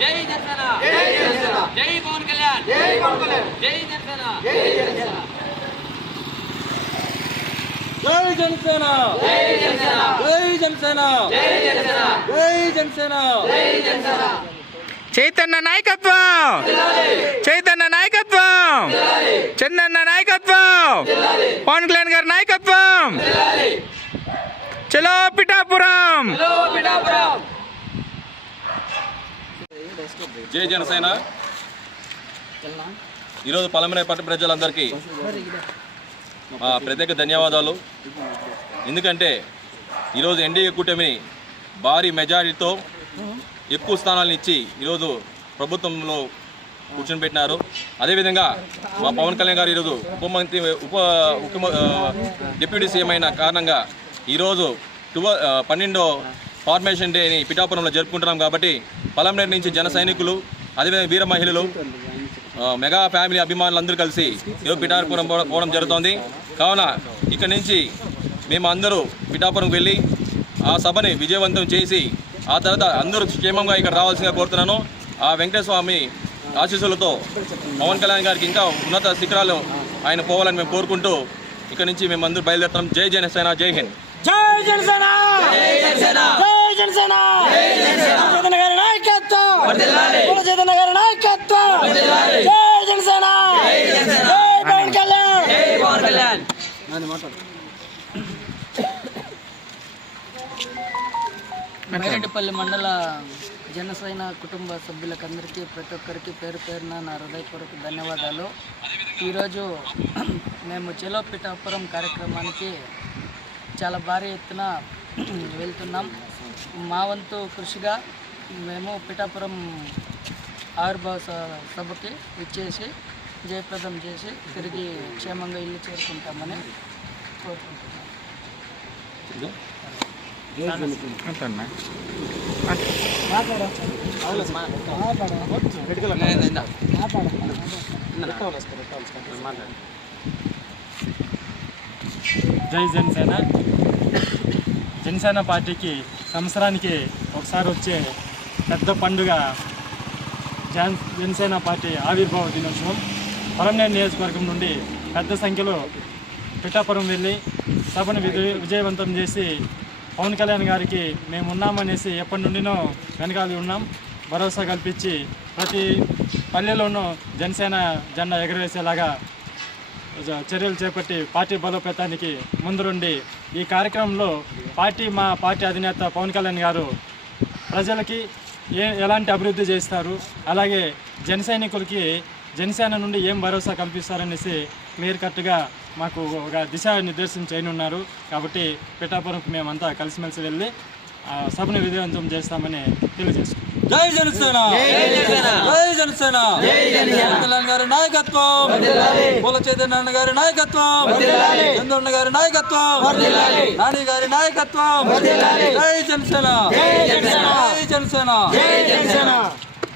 జై జనసేన జై పవన్ జై జనసేన జై జనసేన జై జనసేన జై జనసేన నాయకత్వం! చైతన్న నాయకత్వం! చందన్న నాయకత్వం! పవన్ కళ్యాణ్ చలో పిఠాపురం! జై జనసేన. ఈరోజు పలమనే పట్టు ప్రజలందరికీ మా ప్రత్యేక ధన్యవాదాలు. ఎందుకంటే ఈరోజు ఎన్డీఏ కూటమిని భారీ మెజారిటీతో ఎక్కువ స్థానాలను ఇచ్చి ఈరోజు ప్రభుత్వంలో కూర్చొని పెట్టినారు అదేవిధంగా మా పవన్ కళ్యాణ్ గారు ఈరోజు ఉప మంత్రి ఉప ఉప డిప్యూటీ సీఎం అయిన కారణంగా ఈరోజు టువ పన్నెండో ఫార్మేషన్ డేని పిఠాపురంలో జరుపుకుంటున్నాం కాబట్టి పలంనేరు నుంచి జన సైనికులు అదేవిధంగా వీర మహిళలు మెగా ఫ్యామిలీ అభిమానులు అందరూ కలిసి ఈరోజు పిఠాపురం పోవడం జరుగుతోంది. కావున ఇక్కడి నుంచి మేము అందరూ పిఠాపురం వెళ్ళి ఆ సభని విజయవంతం చేసి ఆ తర్వాత అందరూ క్షేమంగా ఇక్కడ రావాల్సిందిగా కోరుతున్నాను. ఆ వెంకటస్వామి ఆశీస్సులతో పవన్ కళ్యాణ్ గారికి ఇంకా ఉన్నత శిఖరాలు ఆయన పోవాలని మేము కోరుకుంటూ ఇక్కడి నుంచి మేము అందరూ బయలుదేరుతాం జై జనసేన జై హింద్. జై జనసేన! జై జనసేన! జై జనసేన! చైతన్య గారి నాయకత్వం! చైతన్య గారి! నాయకత్వం! జై జనసేన! జై పవన్ కళ్యాణ్! జై పవన్ కళ్యాణ్! మైరెడ్డిపల్లి మండల జనసేన కుటుంబ సభ్యులకందరికీ ప్రతి ఒక్కరికి పేరు పేరున నా హృదయపూర్వక ధన్యవాదాలు. ఈరోజు మేము చెలో పిఠాపురం కార్యక్రమానికి చాలా భారీ ఎత్తున వెళ్తున్నాం. మా వంతు కృషిగా మేము పిఠాపురం ఆవిర్భావ సభకి ఇచ్చేసి జయప్రదం చేసి తిరిగి క్షేమంగా ఇల్లు చేరుకుంటామని కోరుకుంటున్నాం. జై జనసేన. జనసేన పార్టీకి సంవత్సరానికి ఒకసారి వచ్చే పెద్ద పండుగ జన్ జనసేన పార్టీ ఆవిర్భావ దినోత్సవం. పరంనేరు నియోజకవర్గం నుండి పెద్ద సంఖ్యలో పిఠాపురం వెళ్ళి సభను విజయ విజయవంతం చేసి పవన్ కళ్యాణ్ గారికి మేము ఉన్నామనేసి ఎప్పటి నుండినో వెనకాలి ఉన్నాం. భరోసా కల్పించి ప్రతి పల్లెలోనూ జనసేన జెండా ఎగరవేసేలాగా చర్యలు చేపట్టి పార్టీ బలోపేతానికి ముందురుండి ఈ కార్యక్రమంలో పార్టీ మా పార్టీ అధినేత పవన్ కళ్యాణ్ గారు ప్రజలకి ఏ ఎలాంటి అభివృద్ధి చేస్తారు అలాగే జన సైనికులకి జనసేన నుండి ఏం భరోసా కల్పిస్తారనేసి క్లియర్ కట్గా మాకు ఒక దిశానిర్దేశం చేయనున్నారు. కాబట్టి పిఠాపురంకి మేమంతా కలిసిమెలిసి వెళ్ళి ఆ సభను విజయవంతం చేస్తామని తెలియజేస్తున్నాం జై జనసేన! జై జనసేన! గారి నాయకత్వం! పూల చైతన్య గారి నాయకత్వం! చంద్రన్న గారి నాయకత్వం! నాని గారి నాయకత్వం! జై జనసేన! జై జనసేన!